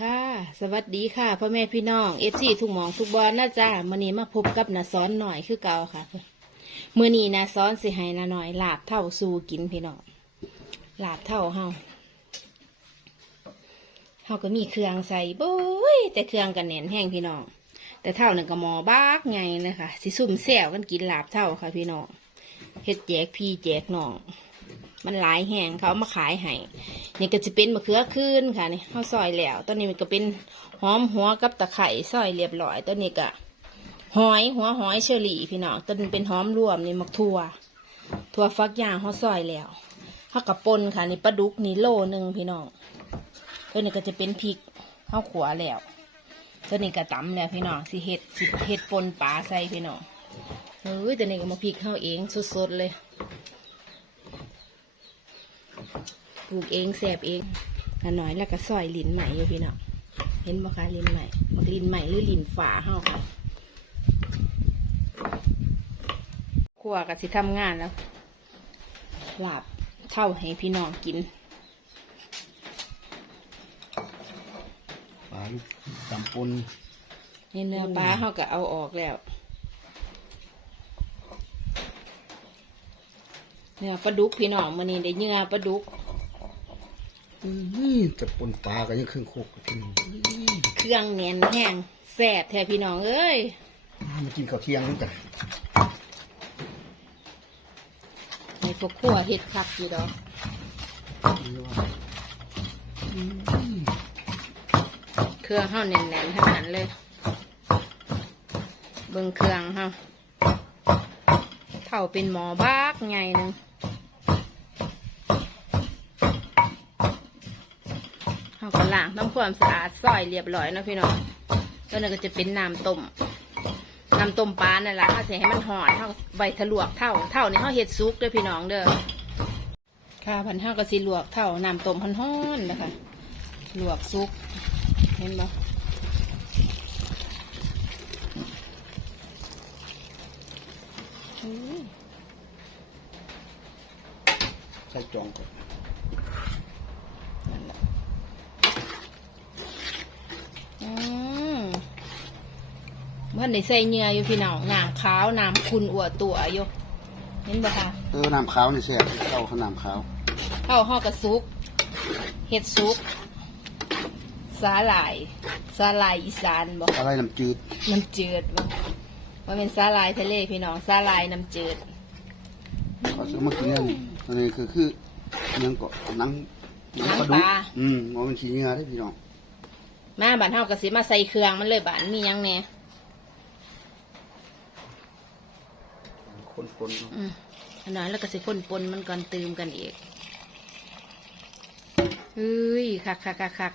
ค่ะ สวัสดีค่ะพ่อแม่พี่น้องเอฟซีทุกหมองทุกบอลนะจ้ามื่อนี้มาพบกับนาซ้อนหน่อยคือเก่าค่ะเมื่อนี้นาซ้อนสิให้นาหน่อยลาบเท่าสูกินพี่น้องลาบเท่าเฮาเฮาก็มีเครื่องใส่บุ้ยแต่เครื่องกันแน่นแห้งพี่น้องแต่เท่านึ่งก็มอบากไงนะคะสิซุ่มแซวกันกินลาบเท่าค่ะพี่น้องเฮ็ดแจกพี่แจกน้อง มันหลายแห้งเขามาขายให้นี่ก็จะเป็นมะเขือขึ้นค่ะนี่ข้าวซอยแล้วตอนนี้มันก็เป็นหอมหัวกับตะไคร่ซอยเรียบร้อยตอนนี้ก็หอยหัวหอยเชอรี่พี่น้องต้นนี้เป็นหอมรวมนี่มักทั่วทั่วฟักยางข้าวซอยแล้วข้าวกับปนค่ะนี่ปลาดุกนี่โลหนึ่งพี่น้องตัวนี้ก็จะเป็นพริกข้าวขัวแล้วตัวนี้ก็ตำแล้วพี่น้องสิเห็ดสิเห็ดปนปลาใส่พี่น้องเฮ้ยตัวนี้ก็มาพริกข้าวเองสดๆเลย ปลูกเองแสบเองอันน้อยแล้วก็ซอยลิ้นใหม่อยู่พี่น้องเห็นบ่คะลิ้นใหม่บักลิ้นใหม่หรือลิ้นฝาเฮาค่ะครัวก็สิทำงานแล้วลาบเท่าให้พี่น้องกินปลาลูกตำปนนี่เนื้อปลาเฮาก็เอาออกแล้ว เนื้อปลาดุกพี่น้องมื้อนี้ได้เนื้อปลาดุก อื้อแต่ปนปลาก็ยังเครื่องโคกกับพี่น้องอื้อเครื่องแน่นแห้งแซ่บแท้พี่น้องเอ้ยมากินข้าวเที่ยงนี่กันในพวกขั่วเห็ดคักอยู่ดอกเครื่องเฮาแน่นๆทั้งนั้นเลย เบิ่งเครื่องเฮาเท่าเป็นหมอบากไงหนึง เฮาก็ล้ำความสะอาดซอยเรียบร้อยนะพี่น้องตัวนั้นก็จะเป็นน้ำต้มน้ำต้มปลานั่นแหละเฮาสิให้มันหอดเฮาใบทะลวกเท่าเท่านี่เฮาเฮ็ดซุกเด้อพี่น้องเด้อค่ะพันเฮาก็สิลวกเท่าน้ำต้มพันห้อนๆนะคะลวกซุกเห็นบ่อุ้ยใส่จองก่อนนแหละอืม มันได้ใส่เนื้ออยู่พี่น้องน้ำขาวน้ำคุณอัวตัวอยู่เห็นบ่คะเออน้ำขาวนี่แซ่บเข้าข้าวน้ำขาวข้าวห่อกระซุกเห็ดซุกสาหร่ายสาหร่ายอีสานบ่อะไรน้ำจืดน้ำจืดบ่ว่าเป็นสาหร่ายทะเลพี่น้องสาหร่ายน้ำจืดขอซื้อมากินเนี่ยอันนี้คือคือยังก็หนังหนังปลาปดุกลาอืมว่ามันขี้เหงาได้พี่น้องมาบ้านเฮาก็สิมาใส่เครื่องมันเลยบ้านมีหยังแหน่ คนๆเนาะอืมอันนั้นแล้วก็สิคนปนมันก่อนตืมกันอีกเฮ้ยคักคักคักคัก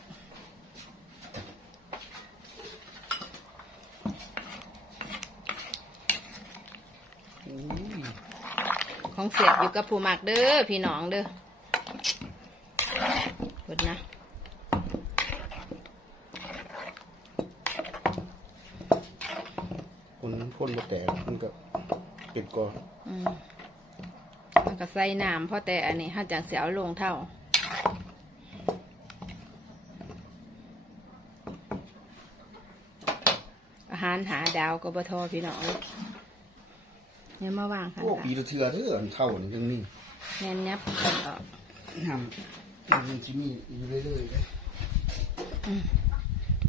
อู้ยของเสียบอยู่กับผู้มักเด้อพี่น้องเด้อเปิดนะคนคนบ่แตกมันก็ เป็นก่อนอืมมันก็ใส่น้ำเพราะแต่อันนี้ห้าจังเสียวลงเท่า อาหารหาดาวก็บ่ทอพี่น้องเลยเนี่ยมาวางค่ะโอ้ปีละเทื่อเด้ออันเท่านี่จังนี่แน่นยับกันออกน้ำน้ำมันสิมีอยู่เรื่อยๆเลย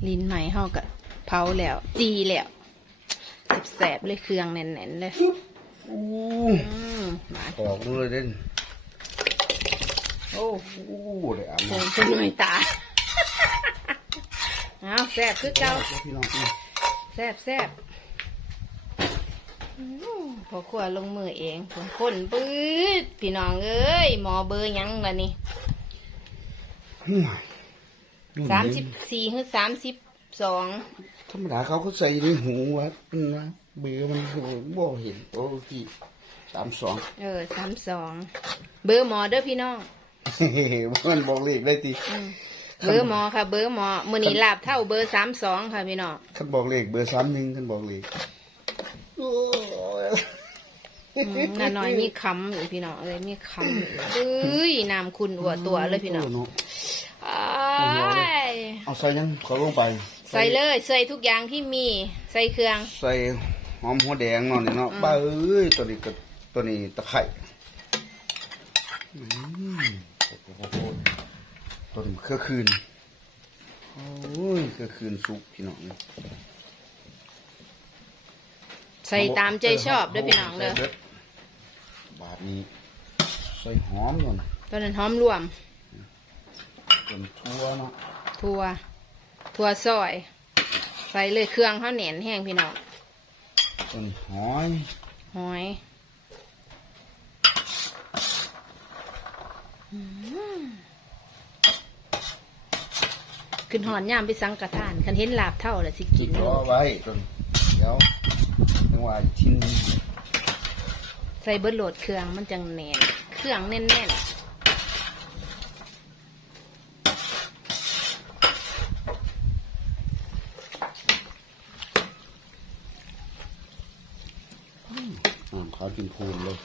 ลิ้นไหมเฮาก็เผาแล้ว จีแล้วแสบๆเลยเครื่องแน่นๆเลย อู้อืมมาออกดูเลยเด่นโอ้อู้ได้อ่านโหเป็นหน่วยตาเอาแสบคือเก่าพี่น้องอืมแซบแซบอื้อพอขวลงมือเองผมคนปื๊ดพี่น้องเอ้ยหมอเบอร์หยังละนี่ห่วยสามสิบสี่หรือสามสิบสอง ธรรมดาเขาก็ใส่ในหูวัดมันนะ เบื่อมันคือบ่เห็นโอ้ที่สามสองเออสามสองเบอร์หมอเด้อพี่น้องเฮ้มันบอกเลขได้ทีอืมเบอร์หมอค่ะ เบอร์หมอมือนี้ลาบเท่าเบอร์สามสองค่ะพี่น้องท่านบอกเลขเบอร์สามหนึ่งท่านบอกเลขโอ้ยอืมน้าน้อยมีคำอยู่พี่น้องเลยมีคำอยู่เอ้ยน้ำคุณอัวตัวเลยพี่น้องโเาะยเอาใส่ยังขอลงไป ใส่เลย ใส่ทุกอย่างที่มี ใส่เครื่อง ใส่ หอมหัวแดงเนาะนี่เนาะอืมบ้าเอ้ยตัวนี้ก็ตัวนี้ตะไคร้อืมโอ้โหตัวนี้เครือคืนโอ้ยเครือคืนสุกพี่น้องใส่ตามใจชอบเด้วยพี่น้องเด้อใส่บาทนี้ใส่หอมก่อนตอนนั้นหอมรวมเป็นทั่วเนาะถั่วถั่วซอย ใส่เลยเครื่องเขาแหนนแห้งพี่น้อง เป็นหอยหอยอืมขึ้นหอนย่ามไปสังกะทาน คันเห็นลาบเท่าแหละสิกินรอไว้จนเดี๋ยวจังหวะชิ้นใส่เบิดโหลดเครื่องมันจังแหนนเครื่องแน่นอ่าเขา กินพูนเลย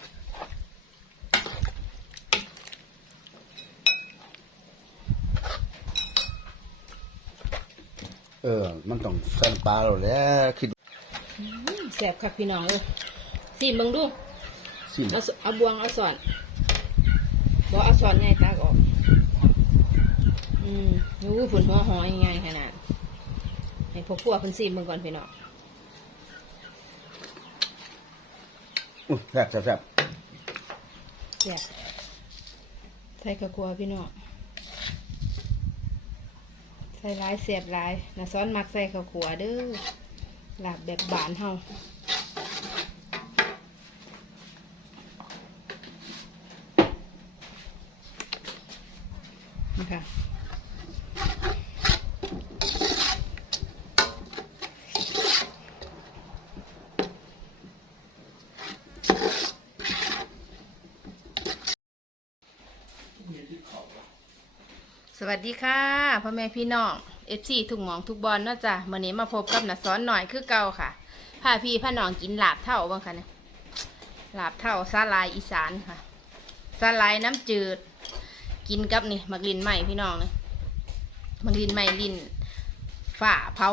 เออ มันต้องใส่น้ำปลาเราแหล้วคิดๆแสบคักพี่น้องเลยสิเบิ่งดูสิเอาสเอาบวงเอาสอนบอเอาสอนไงตากออก อืมรู้ผุนหัวหอยไงขนาดให้พวกพวกเพิ่นซีมเบิ่งก่อนพี่น้อง อุ้ยแซ่บแซ่บแซ่บแซ่บใส่กระกัวพี่น้องใส่ร้ายเสียบร้ายนะซ้อนมักใส่ข้าวขัวเด้อหลาบแบบบานเฮาค่ะ วัสดีค่ะพ่อแม่พี่น้องเอฟซีทุกหมองทุกบอลเนาะจ้ะมื่อนี้มาพบกับนักสอนหน่อยคือเก่าค่ะพาพี่พาน้องกินลาบเท่าบ้างค่ะเนี่ยลาบเท่าซาลายอีสานค่ะซาลายน้ำจืด กินกับนี่มักลินใหม่พี่น้องเลยมักลินใหม่ลินฝ่าเผา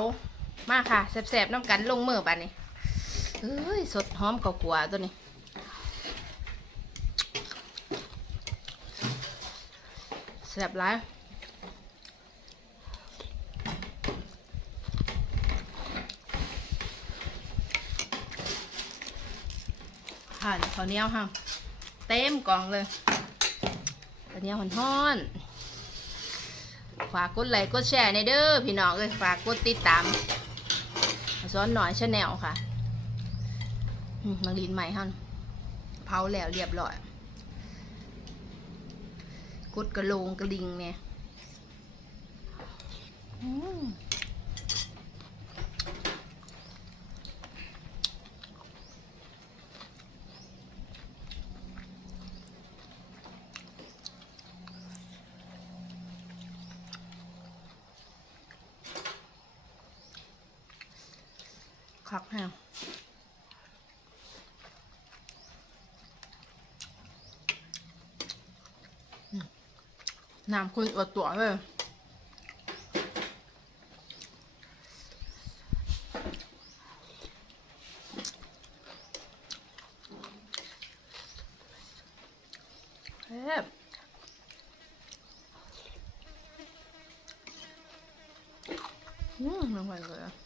มาค่ะแสบๆน้ำกันลงมือปนี่เอ้ยสดหอมกว่าๆตัวนี้แซ่บหลาย หั่นข้าวเหนียวค่ะเต็มกล่องเลยข้าวเหนียวหอนหอนๆฝากกดไลค์กดแชร์ในเด้อพี่น้องเลยฝากกดติดตามซ้อนหน่อยชาแนลค่ะมังลินใหม่ฮั่นเผาแล้วเรียบร้อยกดกระโลงกระลิงเนี่ย อืม คักแฮะน้ำคุณอดตัวเลยแซ่บอืมมันหวานเลย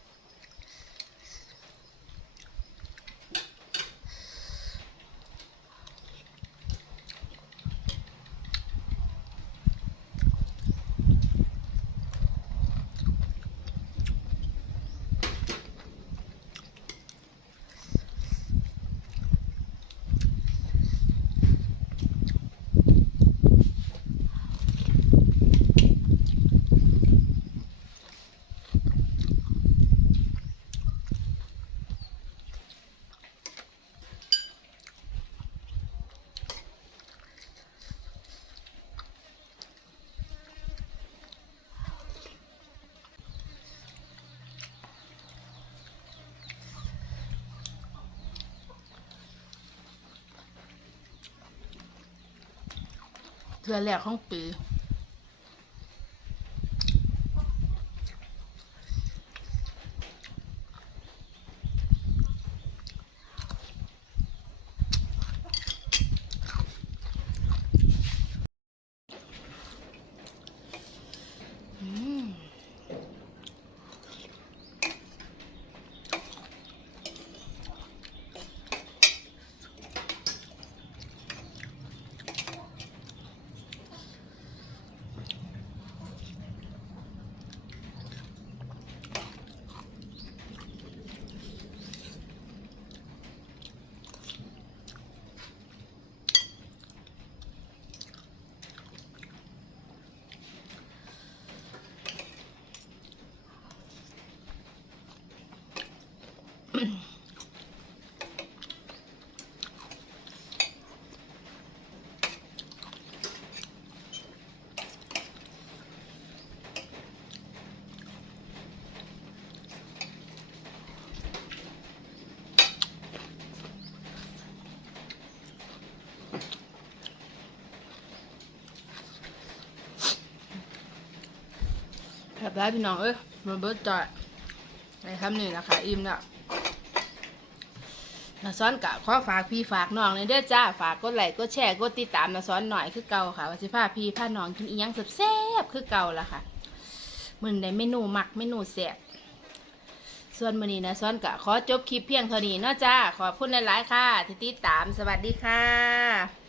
เทือแรกของปี แบบได้พี่น้องเอ้ยมาเบิร์ดจอยในคำนี้นะคะอิ่มแล้วนาซ้อนกะขอฝากพี่ฝากน้องเลยเด้อจ้าฝากกดไลค์กดแชร์กดติดตามนาซ้อนหน่อยคือเก่าค่ะว่าสิพาพี่พาน้องกินอีหยังแซ่บๆคือเก่าละค่ะมึงได้เมนูหมักเมนูแซ่บส่วนมื้อนี้นะซ้อนกะขอจบคลิปเพียงเท่านี้เนาะจ้าขอบคุณหลายๆค่ะที่ติดตามสวัสดีค่ะ